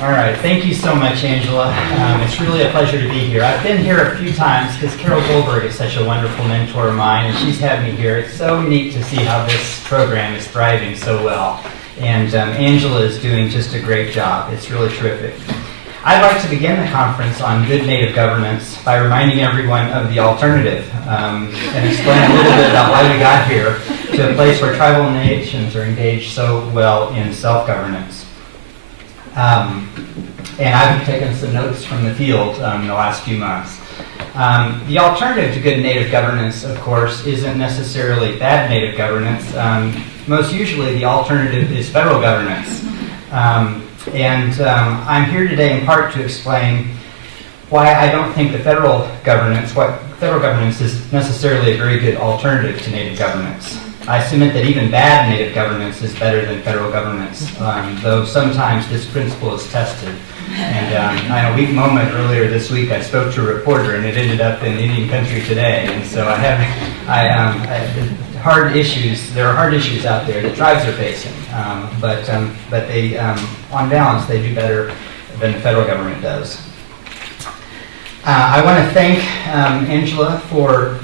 All right, thank you so much, Angela. It's really a pleasure to be here. I've been here a few times because Carol Goldberg is such a wonderful mentor of mine, and she's had me here. It's so neat to see how this program is thriving so well. And Angela is doing just a great job. It's really terrific. I'd like to begin the conference on good native governance by reminding everyone of the alternative and explain a little bit about why we got here to a place where tribal nations are engaged so well in self-governance. And I've taken some notes from the field in the last few months. The alternative to good native governance, of course, isn't necessarily bad native governance. Most usually the alternative is federal governance. I'm here today in part to explain why I don't think federal governance is necessarily a very good alternative to native governance. I submit that even bad native governance is better than federal governance, though sometimes this principle is tested. And in a weak moment earlier this week, I spoke to a reporter, and it ended up in Indian country today. And so hard issues. There are hard issues out there that tribes are facing, but they, on balance, they do better than the federal government does. I want to thank Angela for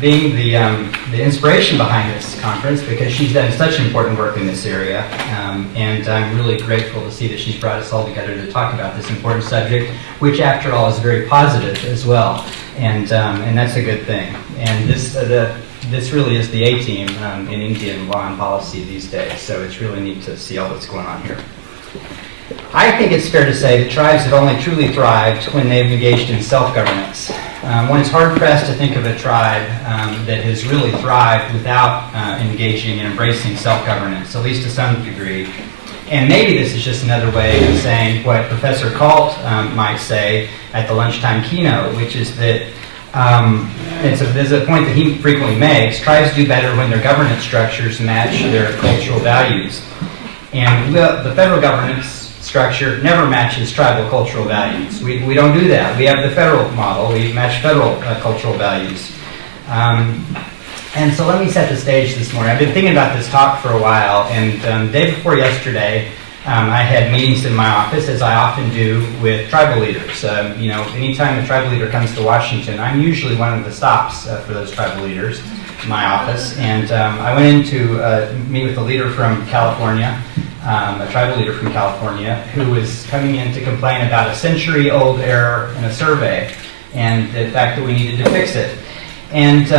being the inspiration behind this conference, because she's done such important work in this area, and I'm really grateful to see that she's brought us all together to talk about this important subject, which after all is very positive as well, and that's a good thing. And this really is the A-team in Indian law and policy these days, so it's really neat to see all that's going on here. I think it's fair to say that tribes have only truly thrived when they've engaged in self-governance. One is hard-pressed to think of a tribe that has really thrived without engaging and embracing self-governance, at least to some degree. And maybe this is just another way of saying what Professor Kalt might say at the lunchtime keynote, which is that there's a point that he frequently makes: tribes do better when their governance structures match their cultural values. And the federal governance structure never matches tribal cultural values. We don't do that. We have the federal model. We match federal cultural values. And so let me set the stage this morning. I've been thinking about this talk for a while, and day before yesterday, I had meetings in my office, as I often do, with tribal leaders. Anytime a tribal leader comes to Washington, I'm usually one of the stops for those tribal leaders in my office. And I went in to meet with a leader from California, a tribal leader from California, who was coming in to complain about a century-old error in a survey and the fact that we needed to fix it. And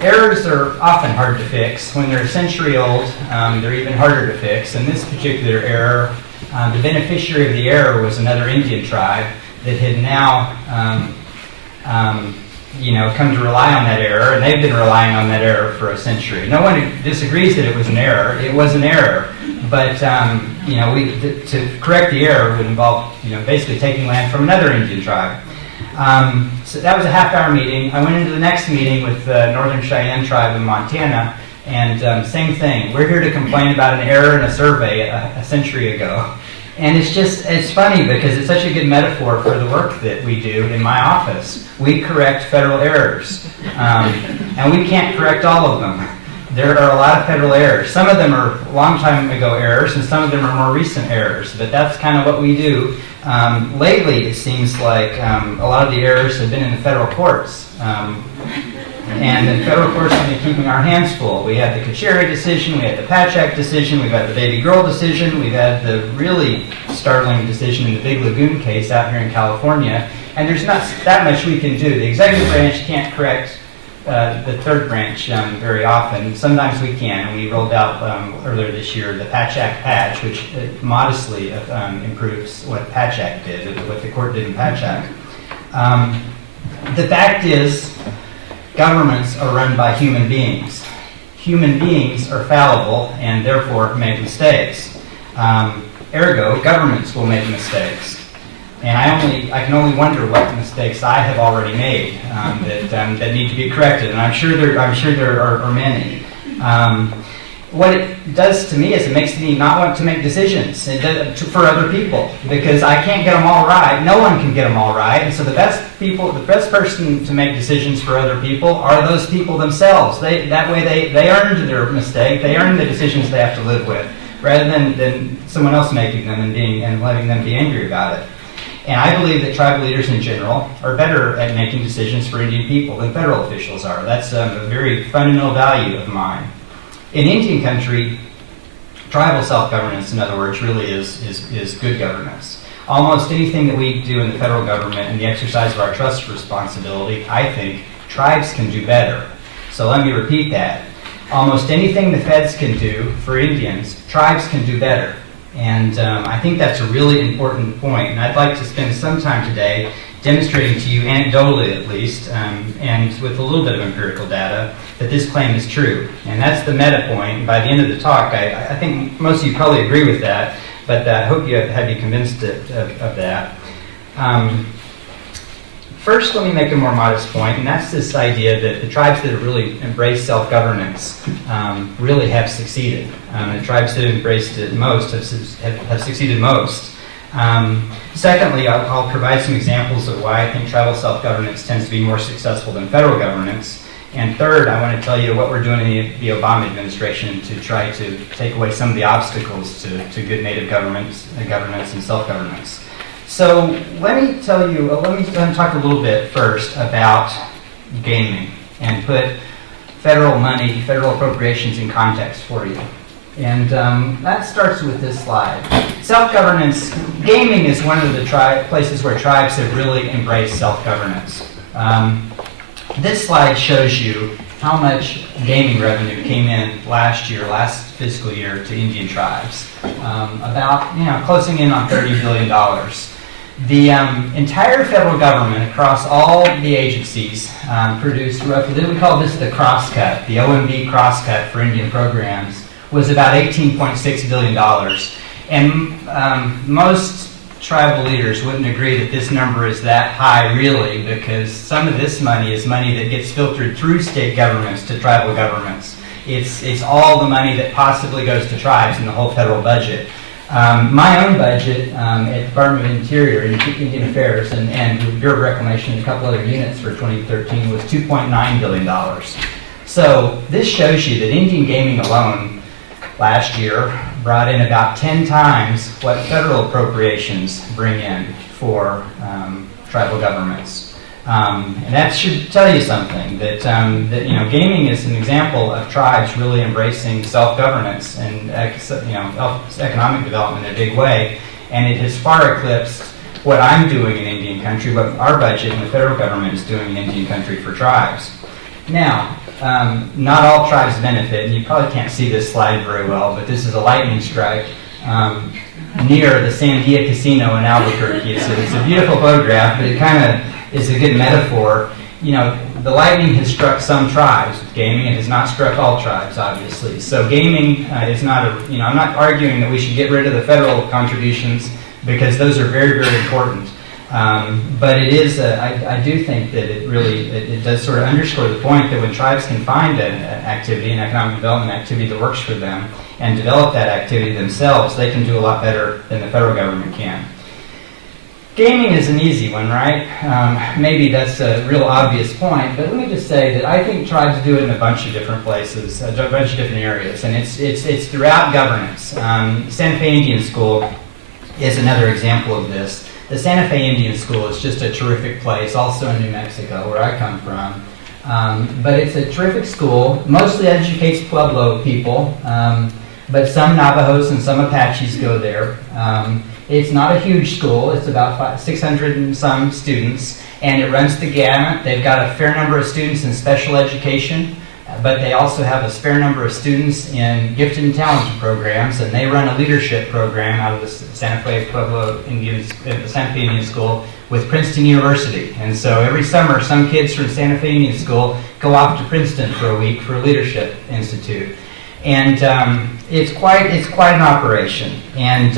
errors are often hard to fix. When they're a century old, they're even harder to fix. And this particular error, the beneficiary of the error was another Indian tribe that had now come to rely on that error, and they've been relying on that error for a century. No one disagrees that it was an error. It was an error. But to correct the error would involve basically taking land from another Indian tribe. So that was a half-hour meeting. I went into the next meeting with the Northern Cheyenne tribe in Montana, and same thing. We're here to complain about an error in a survey a century ago. And it's funny because it's such a good metaphor for the work that we do in my office. We correct federal errors, and we can't correct all of them. There are a lot of federal errors. Some of them are long time ago errors, and some of them are more recent errors, but that's kind of what we do. Lately, it seems like a lot of the errors have been in the federal courts. And the federal courts have been keeping our hands full. We had the Kacheri decision, we had the Patchak decision, we've had the Baby Girl decision, we've had the really startling decision in the Big Lagoon case out here in California, and there's not that much we can do. The executive branch can't correct the third branch very often. Sometimes we can. We rolled out earlier this year the Patchak patch, which modestly improves what Patchak did, what the court did in Patchak. The fact is, governments are run by human beings. Human beings are fallible and therefore make mistakes. Ergo, governments will make mistakes. And I can only wonder what mistakes I have already made that need to be corrected, and I'm sure there are many. What it does to me is it makes me not want to make decisions for other people, because I can't get them all right. No one can get them all right, and so the best person to make decisions for other people are those people themselves. That way they earned their mistake. They earned the decisions they have to live with. rather than someone else making them and letting them be angry about it. And I believe that tribal leaders in general are better at making decisions for Indian people than federal officials are. That's a very fundamental value of mine. In Indian country, tribal self-governance, in other words, really is good governance. Almost anything that we do in the federal government in the exercise of our trust responsibility, I think tribes can do better. So let me repeat that. Almost anything the feds can do for Indians, tribes can do better. And I think that's a really important point. And I'd like to spend some time today demonstrating to you, anecdotally at least, and with a little bit of empirical data, that this claim is true. And that's the meta point. And by the end of the talk, I think most of you probably agree with that, but I hope you have you convinced of that. First, let me make a more modest point, and that's this idea that the tribes that have really embraced self-governance really have succeeded. The tribes that have embraced it most have succeeded most. Secondly, I'll provide some examples of why I think tribal self-governance tends to be more successful than federal governance. And third, I want to tell you what we're doing in the Obama administration to try to take away some of the obstacles to good native governance and self-governance. So let me tell you, let me talk a little bit first about gaming and put federal money, federal appropriations in context for you. And that starts with this slide. Self-governance, gaming is one of the places where tribes have really embraced self-governance. This slide shows you how much gaming revenue came in last fiscal year to Indian tribes. Closing in on $30 billion. The entire federal government across all the agencies produced roughly, we call this the crosscut, the OMB crosscut for Indian programs, was about $18.6 billion. And most tribal leaders wouldn't agree that this number is that high really, because some of this money is money that gets filtered through state governments to tribal governments. It's all the money that possibly goes to tribes in the whole federal budget. My own budget at Department of Interior in Indian Affairs and Bureau of Reclamation and a couple other units for 2013 was $2.9 billion. So this shows you that Indian gaming alone last year brought in about 10 times what federal appropriations bring in for tribal governments. And that should tell you something, that gaming is an example of tribes really embracing self-governance and economic development in a big way, and it has far eclipsed what I'm doing in Indian country, what our budget and the federal government is doing in Indian country for tribes. Now, not all tribes benefit, and you probably can't see this slide very well, but this is a lightning strike near the Sandia Casino in Albuquerque. It's a beautiful photograph, but it kind of is a good metaphor. The lightning has struck some tribes with gaming. It has not struck all tribes, obviously. So gaming is not I'm not arguing that we should get rid of the federal contributions, because those are very, very important. But it is, I do think that it does sort of underscore the point that when tribes can find an activity, an economic development activity that works for them, and develop that activity themselves, they can do a lot better than the federal government can. Gaming is an easy one, right? Maybe that's a real obvious point, but let me just say that I think tribes do it in a bunch of different places, a bunch of different areas, and it's throughout governance. Santa Fe Indian School is another example of this. The Santa Fe Indian School is just a terrific place, also in New Mexico, where I come from. But it's a terrific school, mostly educates Pueblo people, but some Navajos and some Apaches go there. It's not a huge school. It's about 600 and some students, and it runs the gamut. They've got a fair number of students in special education, but they also have a fair number of students in gifted and talented programs, and they run a leadership program out of the Santa Fe Pueblo Indians, the Santa Fe Indian School, with Princeton University. And so every summer, some kids from Santa Fe Indian School go off to Princeton for a week for a leadership institute. And it's quite an operation, and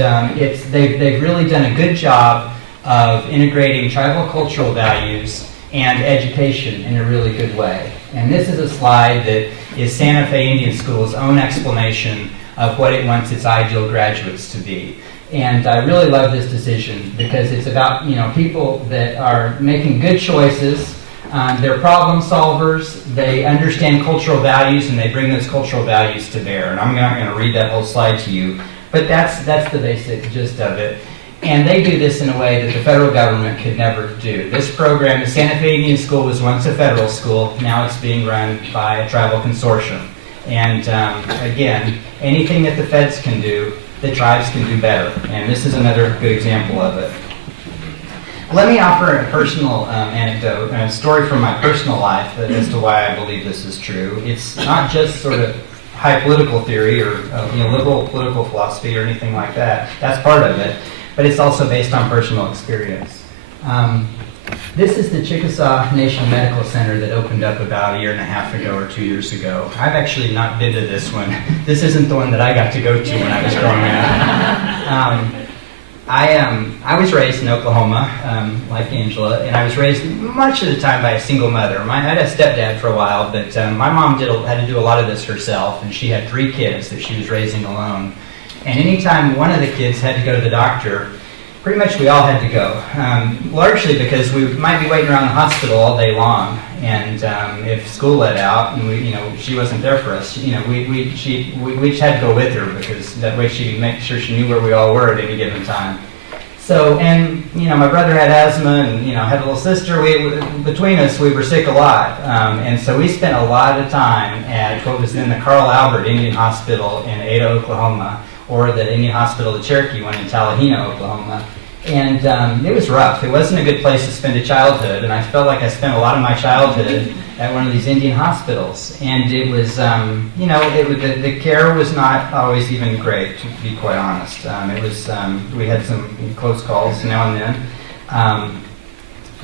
they've really done a good job of integrating tribal cultural values and education in a really good way. And this is a slide that is Santa Fe Indian School's own explanation of what it wants its ideal graduates to be. And I really love this decision because it's about people that are making good choices. They're problem solvers, they understand cultural values, and they bring those cultural values to bear. And I'm not going to read that whole slide to you, But that's the basic gist of it. And they do this in a way that the federal government could never do. This program, the Santa Fe Indian School, was once a federal school. Now it's being run by a tribal consortium. And again, anything that the feds can do, the tribes can do better. And this is another good example of it. Let me offer a personal anecdote and a story from my personal life as to why I believe this is true. It's not just sort of high political theory or liberal political philosophy or anything like that. That's part of it. But it's also based on personal experience. This is the Chickasaw Nation Medical Center that opened up about 1.5 years ago or 2 years ago. I've actually not been to this one. This isn't the one that I got to go to when I was growing up. I was raised in Oklahoma, like Angela, and I was raised much of the time by a single mother. I had a stepdad for a while, but my mom had to do a lot of this herself, and she had 3 kids that she was raising alone. And anytime one of the kids had to go to the doctor, pretty much we all had to go, largely because we might be waiting around the hospital all day long, and if school let out and she wasn't there for us, we just had to go with her because that way she could make sure she knew where we all were at any given time. So, and my brother had asthma, and had a little sister. Between us, we were sick a lot, and so we spent a lot of time at what was then the Carl Albert Indian Hospital in Ada, Oklahoma, or the Indian Hospital, the Cherokee one in Talihina, Oklahoma. And it was rough. It wasn't a good place to spend a childhood, and I felt like I spent a lot of my childhood at one of these Indian hospitals. And it was, the care was not always even great, to be quite honest. We had some close calls now and then.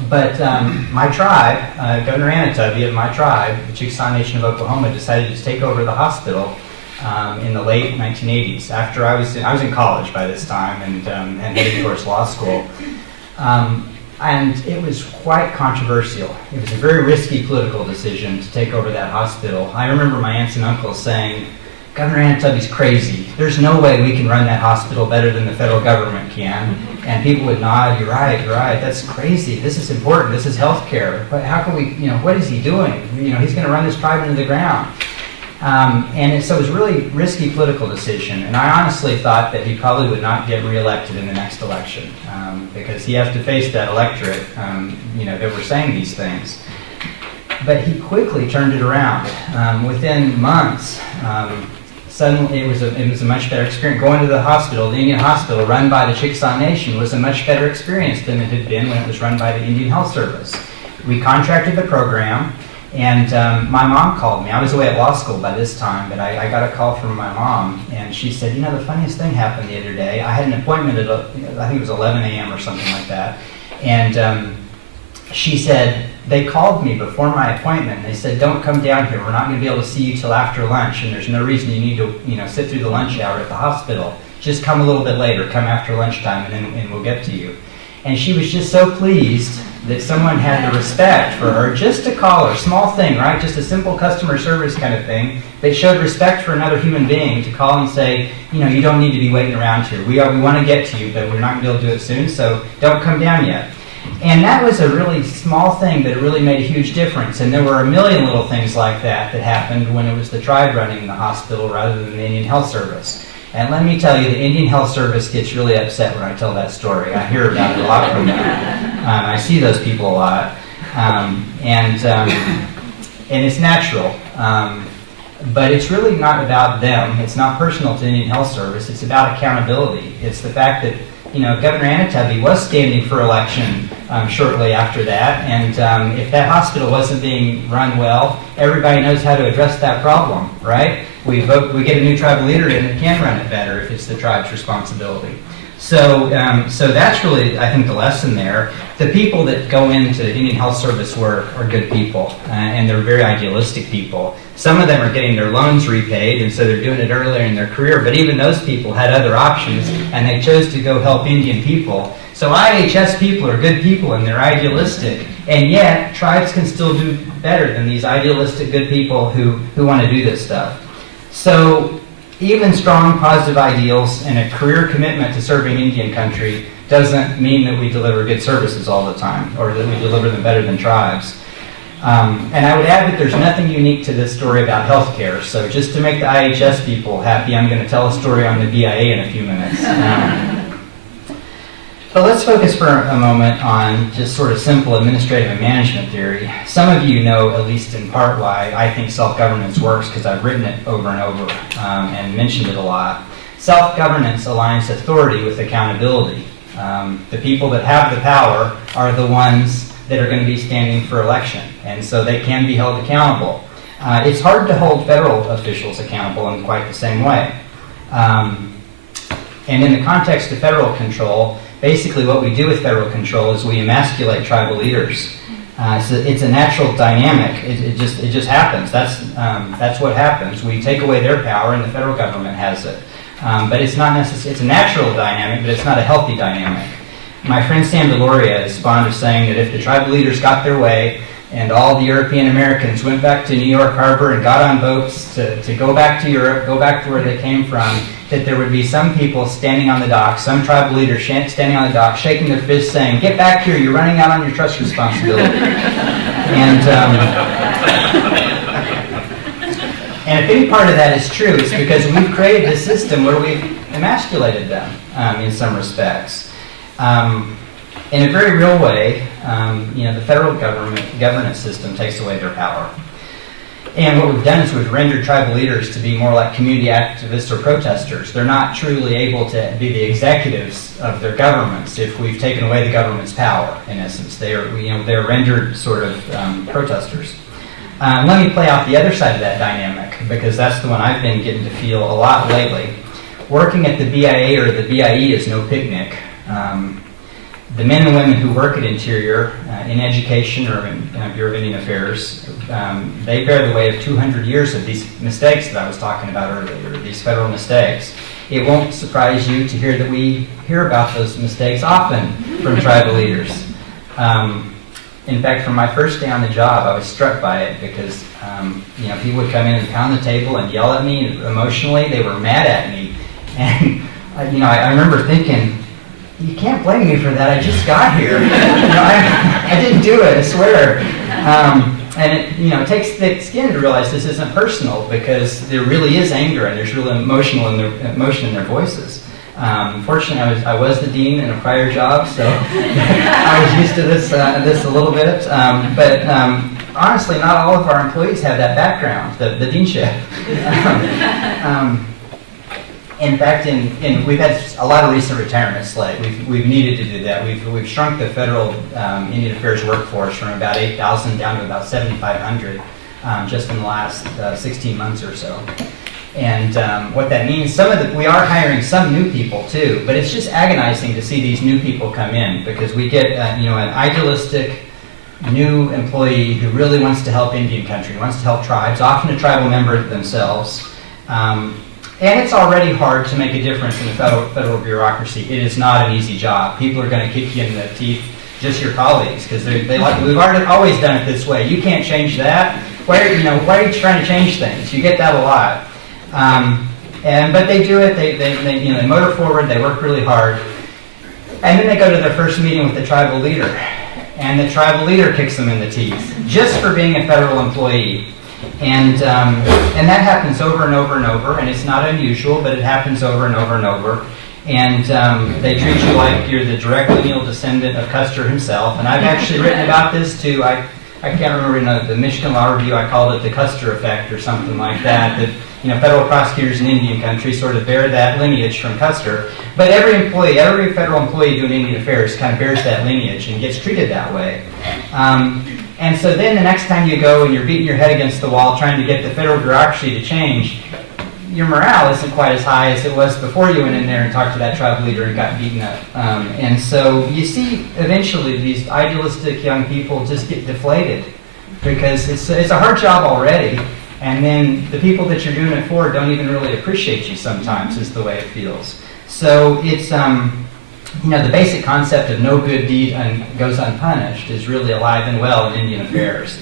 But my tribe, Governor Anatubby of my tribe, the Chickasaw Nation of Oklahoma, decided to take over the hospital in the late 1980s. After I was in college by this time and heading towards law school, and it was quite controversial. It was a very risky political decision to take over that hospital. I remember my aunts and uncles saying, "Governor Anatubby's crazy. There's no way we can run that hospital better than the federal government can." And people would nod, you're right, that's crazy. This is important. This is health care. But how can we, what is he doing? He's going to run this tribe into the ground. So it was a really risky political decision, and I honestly thought that he probably would not get reelected in the next election because he has to face that electorate, that were saying these things. But he quickly turned it around. Within months, suddenly it was a much better experience. Going to the hospital, the Indian hospital run by the Chickasaw Nation, was a much better experience than it had been when it was run by the Indian Health Service. We contracted the program. And my mom called me. I was away at law school by this time, but I got a call from my mom, and she said, the funniest thing happened the other day. I had an appointment at, I think it was 11 a.m. or something like that, and she said, they called me before my appointment. They said, don't come down here. We're not going to be able to see you till after lunch, and there's no reason you need to sit through the lunch hour at the hospital. Just come a little bit later. Come after lunchtime, and we'll get to you. And she was just so pleased that someone had the respect for her just to call her. Small thing, right? Just a simple customer service kind of thing. They showed respect for another human being to call and say, you don't need to be waiting around here. We want to get to you, but we're not going to be able to do it soon, so don't come down yet. And that was a really small thing, but it really made a huge difference. And there were a million little things like that happened when it was the tribe running the hospital rather than the Indian Health Service. And let me tell you, the Indian Health Service gets really upset when I tell that story. I hear about it a lot from them. I see those people a lot. And it's natural. But it's really not about them. It's not personal to the Indian Health Service. It's about accountability. It's the fact that Governor Anatubby was standing for election shortly after that, and if that hospital wasn't being run well, everybody knows how to address that problem, right? We get a new tribal leader in that can run it better if it's the tribe's responsibility. So that's really, I think, the lesson there. The people that go into Indian Health Service work are good people, and they're very idealistic people. Some of them are getting their loans repaid, and so they're doing it earlier in their career, but even those people had other options, and they chose to go help Indian people. So IHS people are good people, and they're idealistic, and yet tribes can still do better than these idealistic good people who want to do this stuff. So even strong positive ideals and a career commitment to serving Indian country doesn't mean that we deliver good services all the time, or that we deliver them better than tribes. And I would add that there's nothing unique to this story about healthcare. So just to make the IHS people happy, I'm going to tell a story on the BIA in a few minutes. But let's focus for a moment on just sort of simple administrative and management theory. Some of you know, at least in part, why I think self-governance works, because I've written it over and over and mentioned it a lot. Self-governance aligns authority with accountability. The people that have the power are the ones that are going to be standing for election, and so they can be held accountable. It's hard to hold federal officials accountable in quite the same way. And in the context of federal control, basically what we do with federal control is we emasculate tribal leaders. It's a natural dynamic. It just happens. That's what happens. We take away their power, and the federal government has it. But it's not necessarily. It's a natural dynamic, but it's not a healthy dynamic. My friend Sam Deloria is fond of saying that if the tribal leaders got their way and all the European Americans went back to New York Harbor and got on boats to go back to Europe, go back to where they came from, that there would be some people standing on the dock, some tribal leaders standing on the dock, shaking their fists saying, "Get back here, you're running out on your trust responsibility." And if any part of that is true, it's because we've created this system where we've emasculated them in some respects. In a very real way, the federal governance system takes away their power. And what we've done is we've rendered tribal leaders to be more like community activists or protesters. They're not truly able to be the executives of their governments if we've taken away the government's power, in essence. They're rendered sort of protesters. Let me play out the other side of that dynamic, because that's the one I've been getting to feel a lot lately. Working at the BIA or the BIE is no picnic. The men and women who work at Interior in education or in Bureau of Indian Affairs, they bear the weight of 200 years of these mistakes that I was talking about earlier, these federal mistakes. It won't surprise you to hear that we hear about those mistakes often from tribal leaders. In fact, from my first day on the job, I was struck by it because people would come in and pound the table and yell at me emotionally. They were mad at me. And I remember thinking, you can't blame me for that. I just got here. I didn't do it, I swear. And it takes thick skin to realize this isn't personal, because there really is anger and there's real emotion in their voices. Fortunately, I was the dean in a prior job, so I was used to this a little bit. But honestly, not all of our employees have that background, the deanship. In fact, we've had a lot of recent retirements. We've needed to do that. We've shrunk the federal Indian Affairs workforce from about 8,000 down to about 7,500 just in the last 16 months or so. And what that means, we are hiring some new people too, but it's just agonizing to see these new people come in, because we get an idealistic new employee who really wants to help Indian country, wants to help tribes, often a tribal member themselves. And it's already hard to make a difference in the federal bureaucracy. It is not an easy job. People are going to kick you in the teeth, just your colleagues, because we've always done it this way. You can't change that. Why are you trying to change things? You get that a lot. But they do it. They motor forward. They work really hard, and then they go to their first meeting with the tribal leader, and the tribal leader kicks them in the teeth just for being a federal employee. And that happens over and over and over, and it's not unusual, but it happens over and over and over. And they treat you like you're the direct lineal descendant of Custer himself. And I've actually written about this too. I can't remember in the Michigan Law Review, I called it the Custer effect or something like that. That federal prosecutors in Indian country sort of bear that lineage from Custer. But every federal employee doing Indian Affairs kind of bears that lineage and gets treated that way. And so then the next time you go and you're beating your head against the wall trying to get the federal bureaucracy to change, your morale isn't quite as high as it was before you went in there and talked to that tribal leader and got beaten up. And so you see eventually these idealistic young people just get deflated, because it's a hard job already, and then the people that you're doing it for don't even really appreciate you sometimes, is the way it feels. So it's the basic concept of no good deed goes unpunished is really alive and well in Indian Affairs.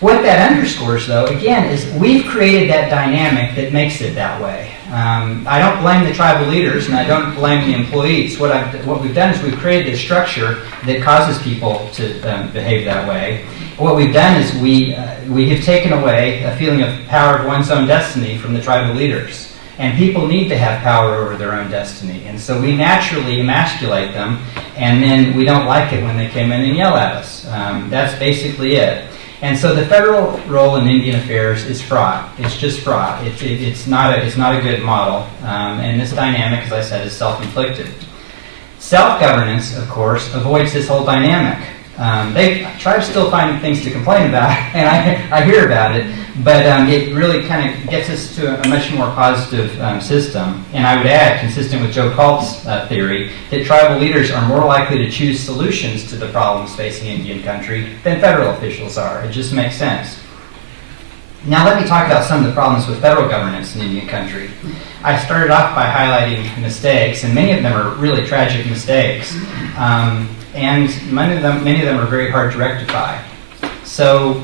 What that underscores, though, again, is we've created that dynamic that makes it that way. I don't blame the tribal leaders, and I don't blame the employees. What we've done is we've created a structure that causes people to behave that way. What we've done is we have taken away a feeling of power of one's own destiny from the tribal leaders. And people need to have power over their own destiny. And so we naturally emasculate them, and then we don't like it when they come in and yell at us. That's basically it. And so the federal role in Indian affairs is fraught. It's just fraught. It's not a good model. And this dynamic, as I said, is self-inflicted. Self-governance, of course, avoids this whole dynamic. Tribes still find things to complain about, and I hear about it, but it really kind of gets us to a much more positive system. And I would add, consistent with Joe Culp's theory, that tribal leaders are more likely to choose solutions to the problems facing Indian country than federal officials are. It just makes sense. Now let me talk about some of the problems with federal governance in Indian country. I started off by highlighting mistakes, and many of them are really tragic mistakes. And many of them are very hard to rectify. So,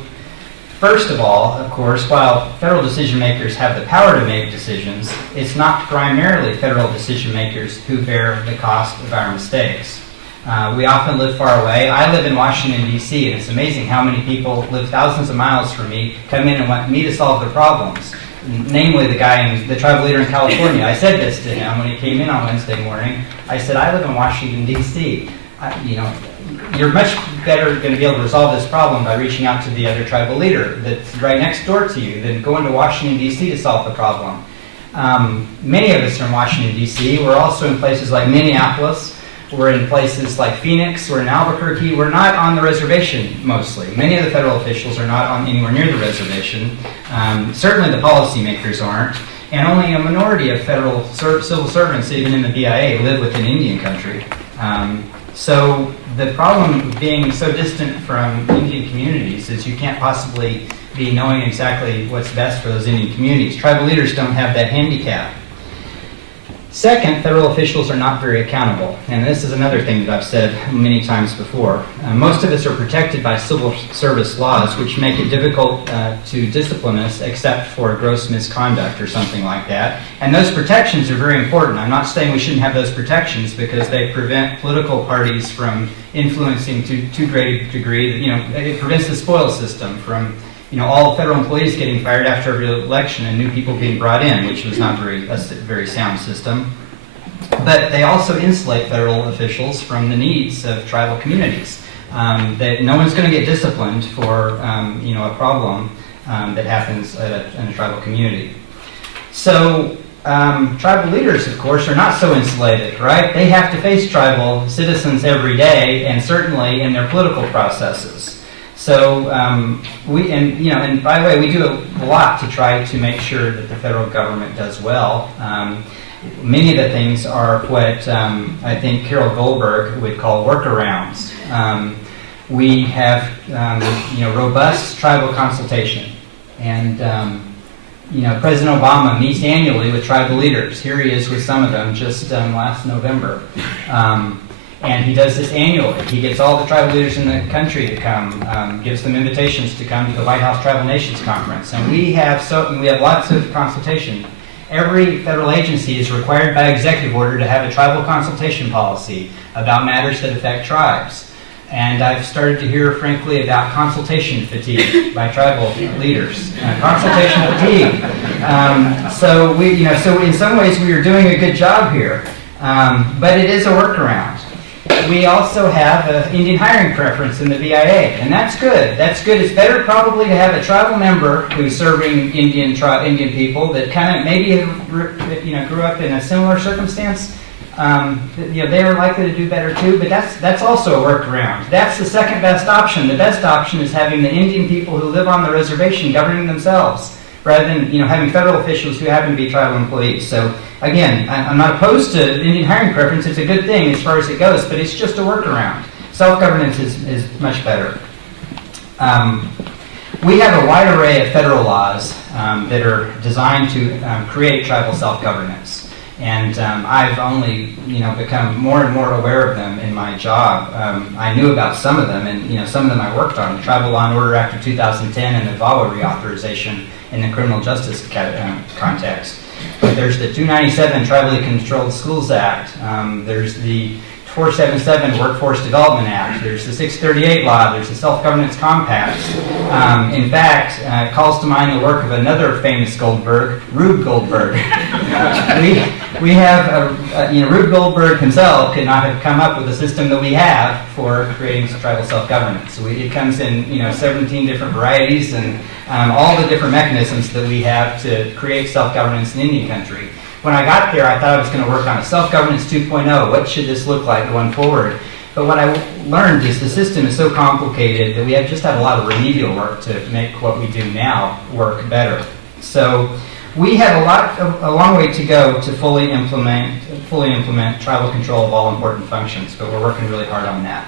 first of all, of course, while federal decision makers have the power to make decisions, it's not primarily federal decision makers who bear the cost of our mistakes. We often live far away. I live in Washington, D.C., and it's amazing how many people live thousands of miles from me, come in and want me to solve their problems. Namely, the tribal leader in California. I said this to him when he came in on Wednesday morning. I said, I live in Washington, D.C. You're much better going to be able to resolve this problem by reaching out to the other tribal leader that's right next door to you than going to Washington, D.C. to solve the problem. Many of us are in Washington, D.C. We're also in places like Minneapolis. We're in places like Phoenix. We're in Albuquerque. We're not on the reservation mostly. Many of the federal officials are not anywhere near the reservation. Certainly the policymakers aren't. And only a minority of federal civil servants, even in the BIA, live within Indian country. So the problem of being so distant from Indian communities is you can't possibly be knowing exactly what's best for those Indian communities. Tribal leaders don't have that handicap. Second, federal officials are not very accountable. And this is another thing that I've said many times before. Most of us are protected by civil service laws, which make it difficult to discipline us except for gross misconduct or something like that. And those protections are very important. I'm not saying we shouldn't have those protections because they prevent political parties from influencing to too great a degree. It prevents the spoil system from all federal employees getting fired after every election and new people being brought in, which was not a very sound system. But they also insulate federal officials from the needs of tribal communities. That no one's going to get disciplined for a problem that happens in a tribal community. So tribal leaders, of course, are not so insulated, right? They have to face tribal citizens every day, and certainly in their political processes. So and by the way, we do a lot to try to make sure that the federal government does well. Many of the things are what I think Carol Goldberg would call workarounds. We have robust tribal consultation, and President Obama meets annually with tribal leaders. Here he is with some of them just last November. And he does this annually. He gets all the tribal leaders in the country to come, gives them invitations to come to the White House Tribal Nations Conference. And we have lots of consultation. Every federal agency is required by executive order to have a tribal consultation policy about matters that affect tribes. And I've started to hear, frankly, about consultation fatigue by tribal leaders. Consultation fatigue. So in some ways we are doing a good job here, but it is a workaround. We also have an Indian hiring preference in the BIA, and that's good. That's good. It's better probably to have a tribal member who's serving Indian people that kind of maybe grew up in a similar circumstance. They are likely to do better too, but that's also a workaround. That's the second best option. The best option is having the Indian people who live on the reservation governing themselves, rather than having federal officials who happen to be tribal employees. So again, I'm not opposed to Indian hiring preference. It's a good thing as far as it goes, but it's just a workaround. Self-governance is much better. We have a wide array of federal laws that are designed to create tribal self-governance. And I've only become more and more aware of them in my job. I knew about some of them, and some of them I worked on. The Tribal Law and Order Act of 2010 and the VAWA reauthorization in the criminal justice context. There's the 297 Tribally Controlled Schools Act. There's the 477 Workforce Development Act. There's the 638 law. There's the Self-Governance Compact. In fact, it calls to mind the work of another famous Goldberg, Rube Goldberg. we have, Rube Goldberg himself could not have come up with a system that we have for creating tribal self-governance. So it comes in, 17 different varieties and all the different mechanisms that we have to create self-governance in Indian country. When I got there, I thought I was going to work on a self-governance 2.0. What should this look like going forward? But what I learned is the system is so complicated that we just have a lot of remedial work to make what we do now work better. So we have a long way to go to fully implement tribal control of all important functions, but we're working really hard on that.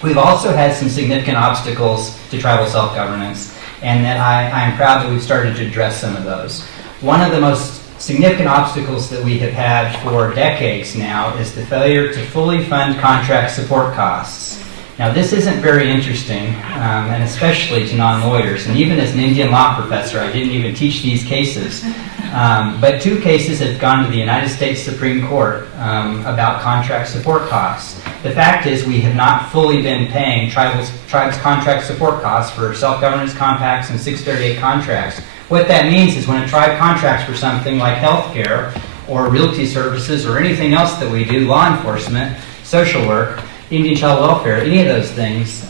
We've also had some significant obstacles to tribal self-governance, and that I am proud that we've started to address some of those. One of the most significant obstacles that we have had for decades now is the failure to fully fund contract support costs. Now, this isn't very interesting, and especially to non-lawyers. And even as an Indian law professor, I didn't even teach these cases. But 2 cases have gone to the United States Supreme Court about contract support costs. The fact is we have not fully been paying tribes contract support costs for self-governance compacts and 638 contracts. What that means is when a tribe contracts for something like healthcare or realty services or anything else that we do, law enforcement, social work, Indian child welfare, any of those things,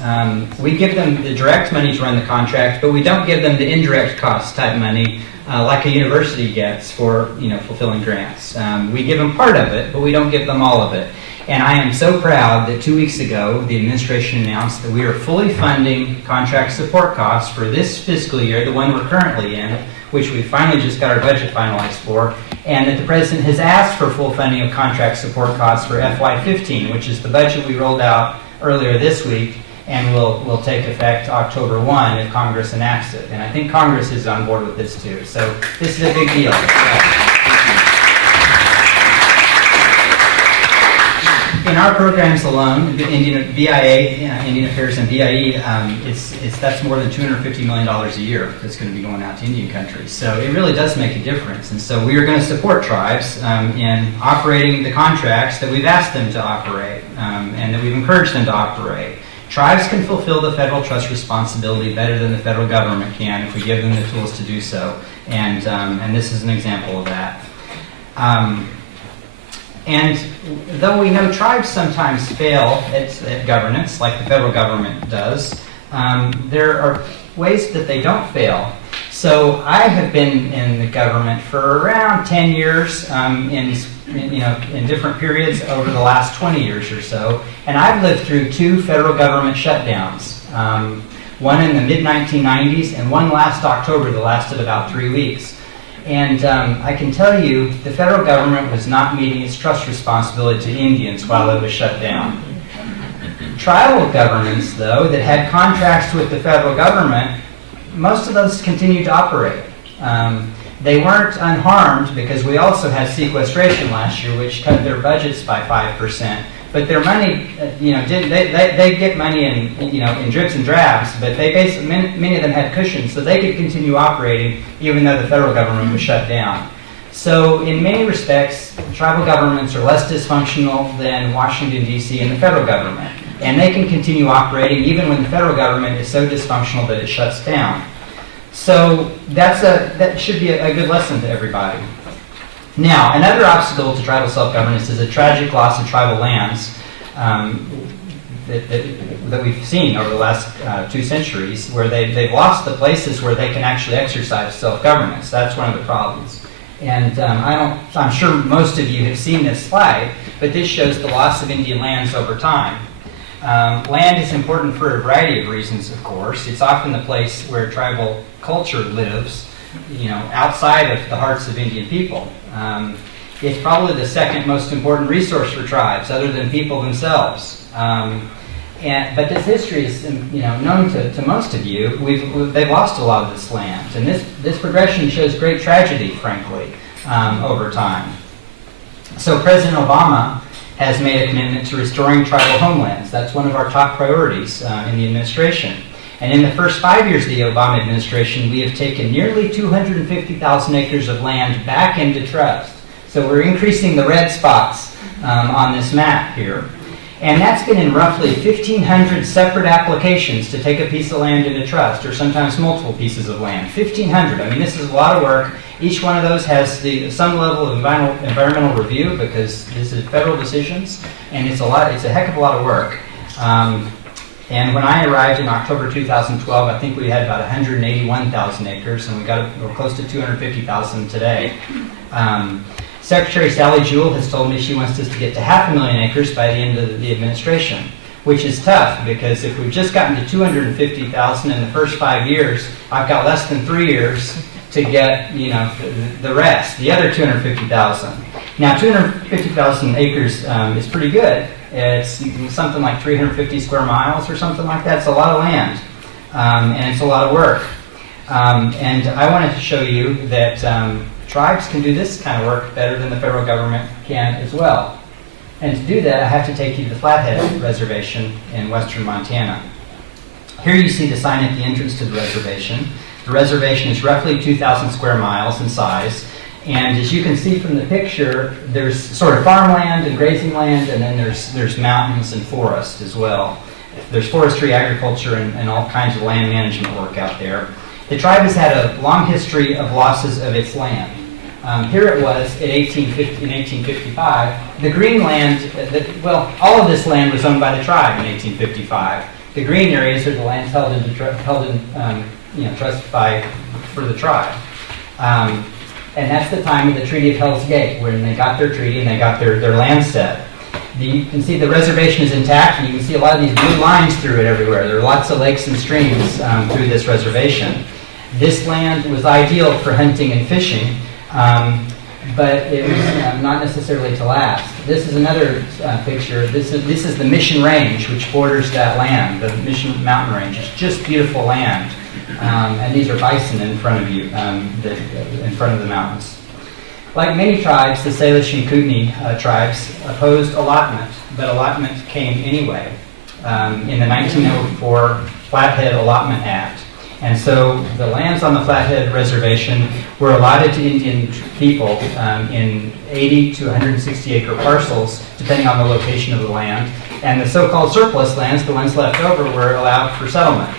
we give them the direct money to run the contract, but we don't give them the indirect cost type money like a university gets for fulfilling grants. We give them part of it, but we don't give them all of it. And I am so proud that 2 weeks ago, the administration announced that we are fully funding contract support costs for this fiscal year, the one we're currently in, which we finally just got our budget finalized for, and that the President has asked for full funding of contract support costs for FY15, which is the budget we rolled out earlier this week, and will take effect October 1 if Congress enacts it. And I think Congress is on board with this too. So this is a big deal. In our programs alone, Indian BIA, Indian Affairs and BIE, that's more than $250 million a year that's going to be going out to Indian countries. So it really does make a difference. And so we are going to support tribes in operating the contracts that we've asked them to operate and that we've encouraged them to operate. Tribes can fulfill the federal trust responsibility better than the federal government can if we give them the tools to do so. And this is an example of that. And though we know tribes sometimes fail at governance, like the federal government does, there are ways that they don't fail. So I have been in the government for around 10 years in different periods over the last 20 years or so, and I've lived through 2 federal government shutdowns, one in the mid-1990s and one last October that lasted about 3 weeks. And I can tell you the federal government was not meeting its trust responsibility to Indians while it was shut down. Tribal governments, though, that had contracts with the federal government, most of those continued to operate. They weren't unharmed because we also had sequestration last year, which cut their budgets by 5%. But their money, they get money in drips and drabs, but they basically, many of them had cushions, so they could continue operating even though the federal government was shut down. So in many respects, tribal governments are less dysfunctional than Washington, D.C. and the federal government. And they can continue operating even when the federal government is so dysfunctional that it shuts down. So that should be a good lesson to everybody. Now, another obstacle to tribal self-governance is a tragic loss of tribal lands that we've seen over the last 2 centuries, where they've lost the places where they can actually exercise self-governance. That's one of the problems. And I'm sure most of you have seen this slide, but this shows the loss of Indian lands over time. Land is important for a variety of reasons, of course. It's often the place where tribal culture lives, outside of the hearts of Indian people. It's probably the second most important resource for tribes, other than people themselves. But this history is, known to most of you. They've lost a lot of this land, and this progression shows great tragedy, frankly, over time. So President Obama has made a commitment to restoring tribal homelands. That's one of our top priorities in the administration. And in the first 5 years of the Obama administration, we have taken nearly 250,000 acres of land back into trust. So we're increasing the red spots on this map here. And that's been in roughly 1,500 separate applications to take a piece of land into trust, or sometimes multiple pieces of land. 1,500. I mean, this is a lot of work. Each one of those has some level of environmental review, because this is federal decisions, and it's a heck of a lot of work. And when I arrived in October 2012, I think we had about 181,000 acres, and we're close to 250,000 today. Secretary Sally Jewell has told me she wants us to get to 500,000 acres by the end of the administration, which is tough, because if we've just gotten to 250,000 in the first 5 years, I've got less than 3 years to get, the rest, the other 250,000. Now, 250,000 acres is pretty good. It's something like 350 square miles or something like that. It's a lot of land, and it's a lot of work. And I wanted to show you that tribes can do this kind of work better than the federal government can as well. And to do that, I have to take you to the Flathead Reservation in western Montana. Here you see the sign at the entrance to the reservation. The reservation is roughly 2,000 square miles in size. And as you can see from the picture, there's sort of farmland and grazing land, and then there's mountains and forest as well. There's forestry, agriculture, and all kinds of land management work out there. The tribe has had a long history of losses of its land. Here it was in 1855. The green land, all of this land was owned by the tribe in 1855. The green areas are the lands held in trust for the tribe. And that's the time of the Treaty of Hell's Gate, when they got their treaty and they got their land set. You can see the reservation is intact, and you can see a lot of these blue lines through it everywhere. There are lots of lakes and streams through this reservation. This land was ideal for hunting and fishing, but it was not necessarily to last. This is another picture. This is the Mission Range, which borders that land, the Mission Mountain Range. It's just beautiful land. And these are bison in front of you, in front of the mountains. Like many tribes, the Salish and Kootenai tribes opposed allotment, but allotment came anyway in the 1904 Flathead Allotment Act. And so the lands on the Flathead Reservation were allotted to Indian people in 80 to 160 acre parcels, depending on the location of the land. And the so-called surplus lands, the ones left over, were allowed for settlement.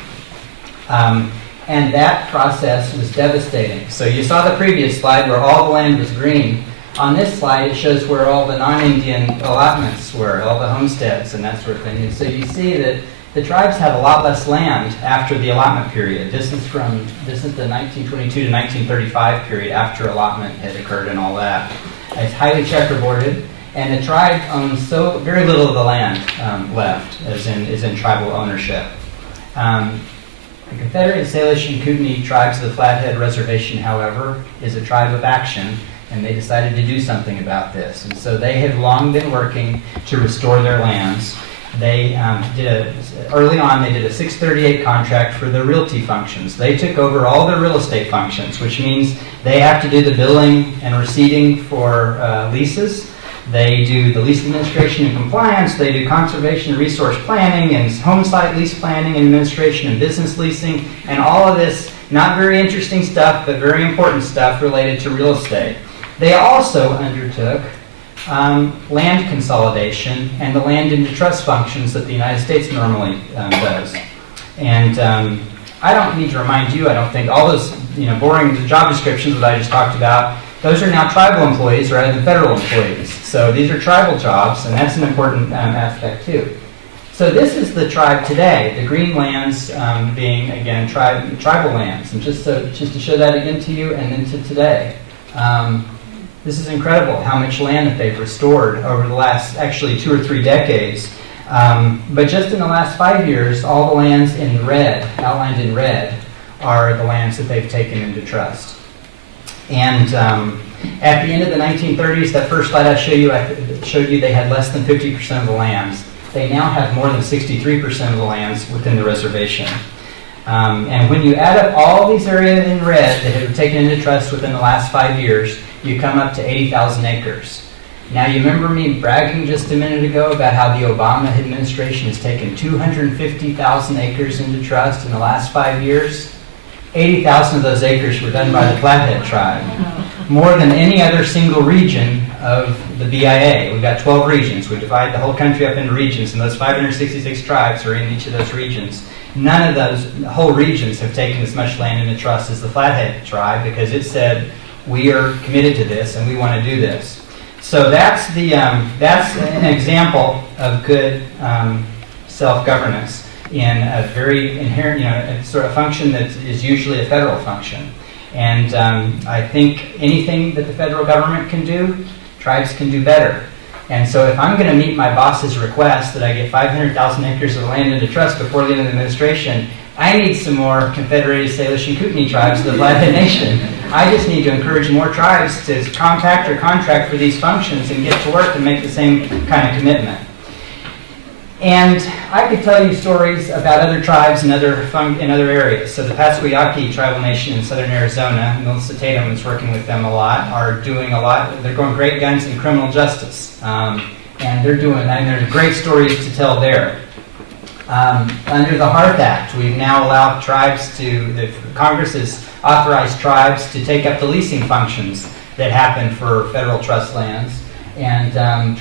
And that process was devastating. So you saw the previous slide where all the land was green. On this slide, it shows where all the non-Indian allotments were, all the homesteads and that sort of thing. And so you see that the tribes had a lot less land after the allotment period. This is the 1922 to 1935 period after allotment had occurred and all that. It's highly checkerboarded, and the tribe owns so very little of the land left, is in tribal ownership. The Confederate Salish and Kootenai tribes of the Flathead Reservation, however, is a tribe of action, and they decided to do something about this. And so they have long been working to restore their lands. They early on, they did a 638 contract for their realty functions. They took over all their real estate functions, which means they have to do the billing and receipting for leases. They do the lease administration and compliance. They do conservation and resource planning and home site lease planning and administration and business leasing, and all of this not very interesting stuff, but very important stuff related to real estate. They also undertook land consolidation and the land into trust functions that the United States normally does. And I don't need to remind you, I don't think, all those boring job descriptions that I just talked about, those are now tribal employees rather than federal employees. So these are tribal jobs, and that's an important aspect too. So this is the tribe today, the green lands being, again, tribal lands. And just to show that again to you, and then to today. This is incredible how much land that they've restored over the last, actually, 2 or 3 decades. But just in the last 5 years, all the lands in red, outlined in red, are the lands that they've taken into trust. And at the end of the 1930s, that first slide I showed you they had less than 50% of the lands. They now have more than 63% of the lands within the reservation. And when you add up all these areas in red that have taken into trust within the last 5 years, you come up to 80,000 acres. Now, you remember me bragging just a minute ago about how the Obama administration has taken 250,000 acres into trust in the last 5 years? 80,000 of those acres were done by the Flathead tribe. More than any other single region of the BIA. We've got 12 regions. We divide the whole country up into regions, and those 566 tribes are in each of those regions. None of those whole regions have taken as much land into trust as the Flathead tribe, because it said, we are committed to this and we want to do this. So that's an example of good self-governance in a very inherent, a sort of function that is usually a federal function. And I think anything that the federal government can do, tribes can do better. And so if I'm going to meet my boss's request that I get 500,000 acres of land into trust before the end of the administration, I need some more Confederated Salish and Kootenai tribes of the Flathead Nation. I just need to encourage more tribes to compact or contract for these functions and get to work and make the same kind of commitment. And I could tell you stories about other tribes in other areas. So the Passamaquoddy tribal nation in southern Arizona, Melissa Tatum is working with them a lot, are doing a lot. They're going great guns in criminal justice. And there's great stories to tell there. Under the HEARTH Act, we've now allowed Congress has authorized tribes to take up the leasing functions that happen for federal trust lands. And some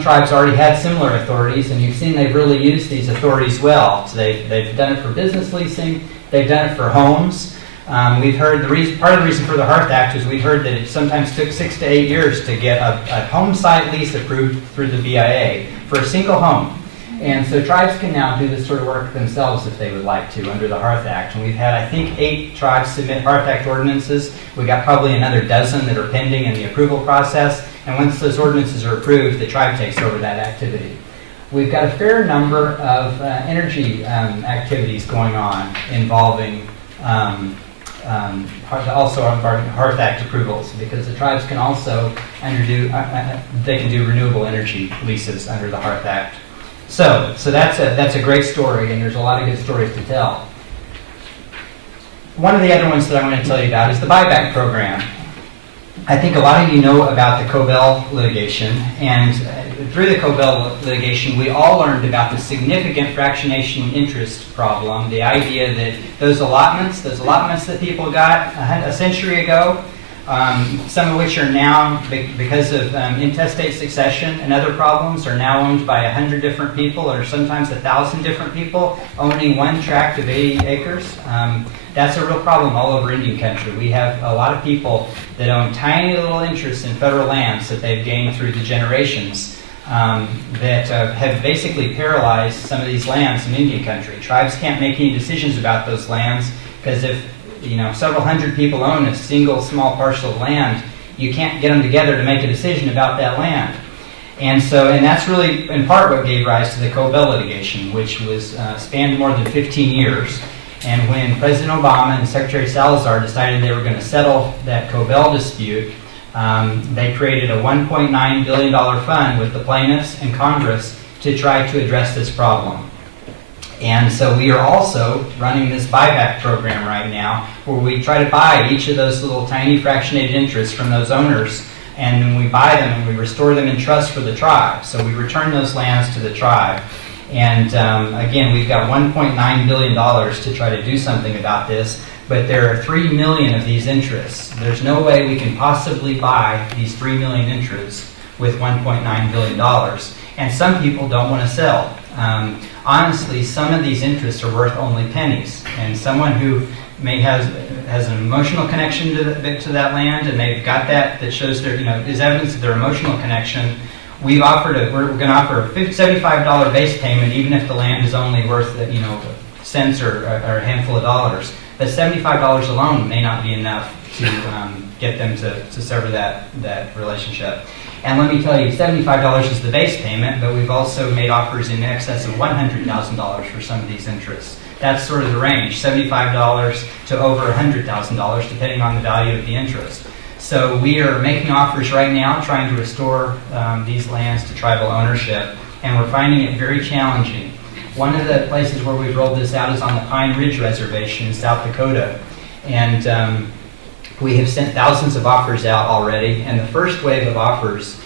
tribes already had similar authorities, and you've seen they've really used these authorities well. So they've done it for business leasing, they've done it for homes. We've heard part of the reason for the HEARTH Act is we heard that it sometimes took 6 to 8 years to get a home site lease approved through the BIA for a single home. And so tribes can now do this sort of work themselves if they would like to under the HEARTH Act. And we've had, I think, 8 tribes submit HEARTH Act ordinances. We've got probably another dozen that are pending in the approval process. And once those ordinances are approved, the tribe takes over that activity. We've got a fair number of energy activities going on involving also HEARTH Act approvals, because the tribes can also do renewable energy leases under the HEARTH Act. So that's a great story, and there's a lot of good stories to tell. One of the other ones that I want to tell you about is the buyback program. I think a lot of you know about the Cobell litigation, and through the Cobell litigation, we all learned about the significant fractionation interest problem, the idea that those allotments that people got a century ago, some of which are now, because of intestate succession and other problems, are now owned by 100 different people, or sometimes 1,000 different people owning one tract of 80 acres. That's a real problem all over Indian country. We have a lot of people that own tiny little interests in federal lands that they've gained through the generations that have basically paralyzed some of these lands in Indian country. Tribes can't make any decisions about those lands because if several hundred people own a single small parcel of land, you can't get them together to make a decision about that land. And that's really in part what gave rise to the Cobell litigation, which was spanned more than 15 years. And when President Obama and Secretary Salazar decided they were going to settle that Cobell dispute, they created a $1.9 billion fund with the plaintiffs and Congress to try to address this problem. And so we are also running this buyback program right now where we try to buy each of those little tiny fractionated interests from those owners, and then we buy them and we restore them in trust for the tribe. So we return those lands to the tribe. And again, we've got $1.9 billion to try to do something about this, but there are 3 million of these interests. There's no way we can possibly buy these 3 million interests with $1.9 billion. And some people don't want to sell. Honestly, some of these interests are worth only pennies. And someone who has an emotional connection to that land, and they've got that shows their, is evidence of their emotional connection. We're going to offer a $75 base payment, even if the land is only worth, cents or a handful of dollars. But $75 alone may not be enough to get them to sever that relationship. And let me tell you, $75 is the base payment, but we've also made offers in excess of $100,000 for some of these interests. That's sort of the range, $75 to over $100,000, depending on the value of the interest. So we are making offers right now, trying to restore these lands to tribal ownership, and we're finding it very challenging. One of the places where we've rolled this out is on the Pine Ridge Reservation in South Dakota. And We have sent thousands of offers out already, and the first wave of offers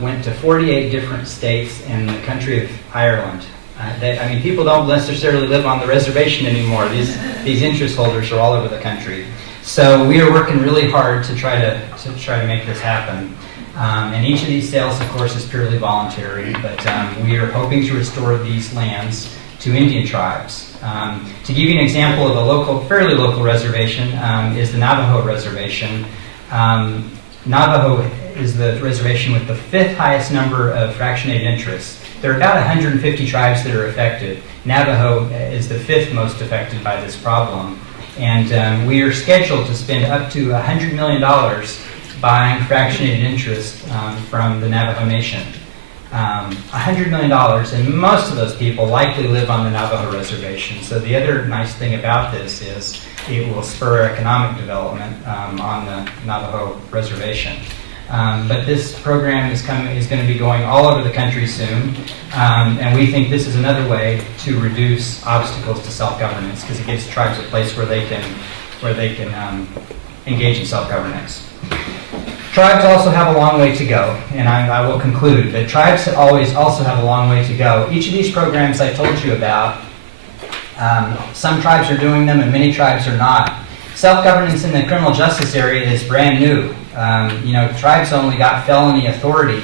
went to 48 different states in the country of Ireland. People don't necessarily live on the reservation anymore. These interest holders are all over the country. So we are working really hard to try to make this happen. And each of these sales, of course, is purely voluntary, but we are hoping to restore these lands to Indian tribes. To give you an example of a fairly local reservation is the Navajo Reservation. Navajo is the reservation with the 5th highest number of fractionated interests. There are about 150 tribes that are affected. Navajo is the 5th most affected by this problem. And we are scheduled to spend up to $100 million buying fractionated interest from the Navajo Nation. $100 million, and most of those people likely live on the Navajo Reservation. So the other nice thing about this is it will spur economic development on the Navajo Reservation. But this program is going to be going all over the country soon, and we think this is another way to reduce obstacles to self-governance because it gives tribes a place where they can engage in self-governance. Tribes also have a long way to go, and I will conclude, but tribes always also have a long way to go. Each of these programs I told you about, some tribes are doing them and many tribes are not. Self-governance in the criminal justice area is brand new. Tribes only got felony authority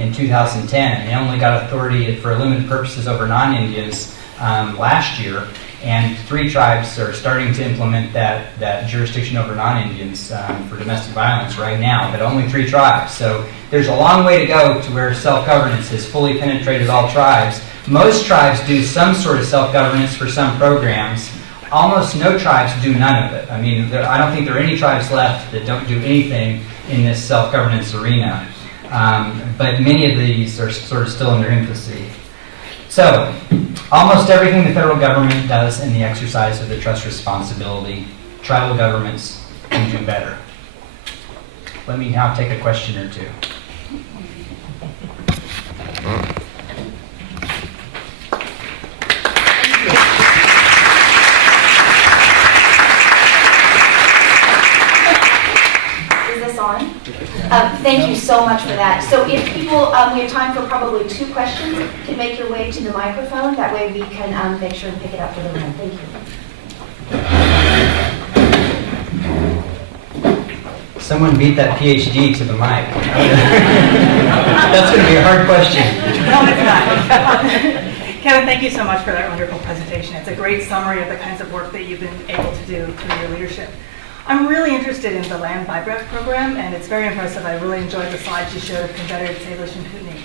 in 2010. They only got authority for limited purposes over non-Indians last year. And 3 tribes are starting to implement that jurisdiction over non-Indians for domestic violence right now, but only 3 tribes. So there's a long way to go to where self-governance has fully penetrated all tribes. Most tribes do some sort of self-governance for some programs. Almost no tribes do none of it. I don't think there are any tribes left that don't do anything in this self-governance arena. But many of these are sort of still in their infancy. So, almost everything the federal government does in the exercise of the trust responsibility, tribal governments can do better. Let me now take a question or two. Thank you so much for that. So if people, we have time for probably 2 questions, can make your way to the microphone. That way we can make sure and pick it up for the room. Thank you. Someone beat that PhD to the mic. That's going to be a hard question. No, it's not. Kevin, thank you so much for that wonderful presentation. It's a great summary of the kinds of work that you've been able to do through your leadership. I'm really interested in the land buyback program, and it's very impressive. I really enjoyed the slides you showed of Confederate Salish and Kootenai.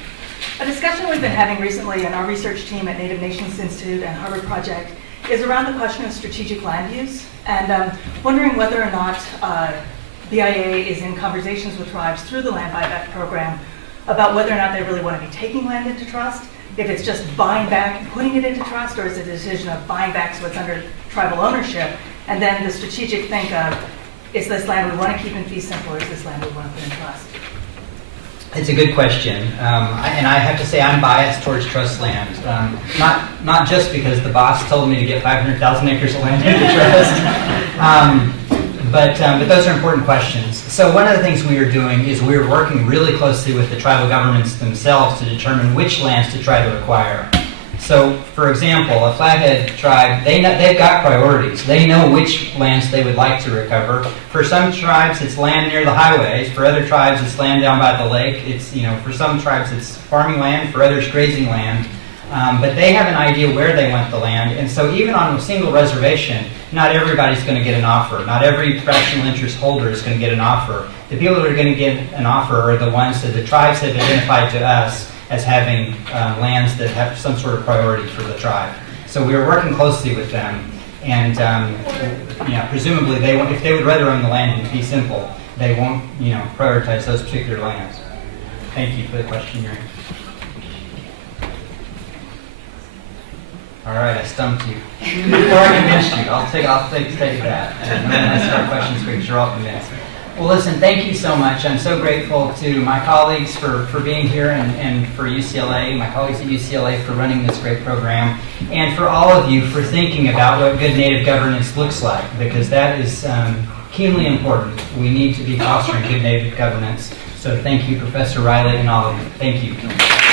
A discussion we've been having recently in our research team at Native Nations Institute and Harvard Project is around the question of strategic land use, and wondering whether or not BIA is in conversations with tribes through the land buyback program about whether or not they really want to be taking land into trust, if it's just buying back and putting it into trust, or is it a decision of buying back so it's under tribal ownership, and then the strategic think of, is this land we want to keep in fee simple, or is this land we want to put in trust? It's a good question, and I have to say I'm biased towards trust land. Not just because the boss told me to get 500,000 acres of land into trust, but those are important questions. So one of the things we are doing is we're working really closely with the tribal governments themselves to determine which lands to try to acquire. So, for example, a Flathead tribe, they've got priorities. They know which lands they would like to recover. For some tribes, it's land near the highways. For other tribes, it's land down by the lake. For some tribes, it's farming land. For others, grazing land. But they have an idea where they want the land. And so even on a single reservation, not everybody's going to get an offer. Not every fractional interest holder is going to get an offer. The people that are going to get an offer are the ones that the tribes have identified to us as having lands that have some sort of priority for the tribe. So we are working closely with them, and presumably if they would rather own the land in fee simple, they won't prioritize those particular lands. Thank you for the question, Mary. All right, I stumped you. Or I convinced you. I'll take that. And then I start questions because you're all convinced. Well, listen, thank you so much. I'm so grateful to my colleagues for being here and for UCLA, my colleagues at UCLA for running this great program, and for all of you for thinking about what good native governance looks like, because that is keenly important. We need to be fostering good native governance. So thank you, Professor Riley, and all of you. Thank you.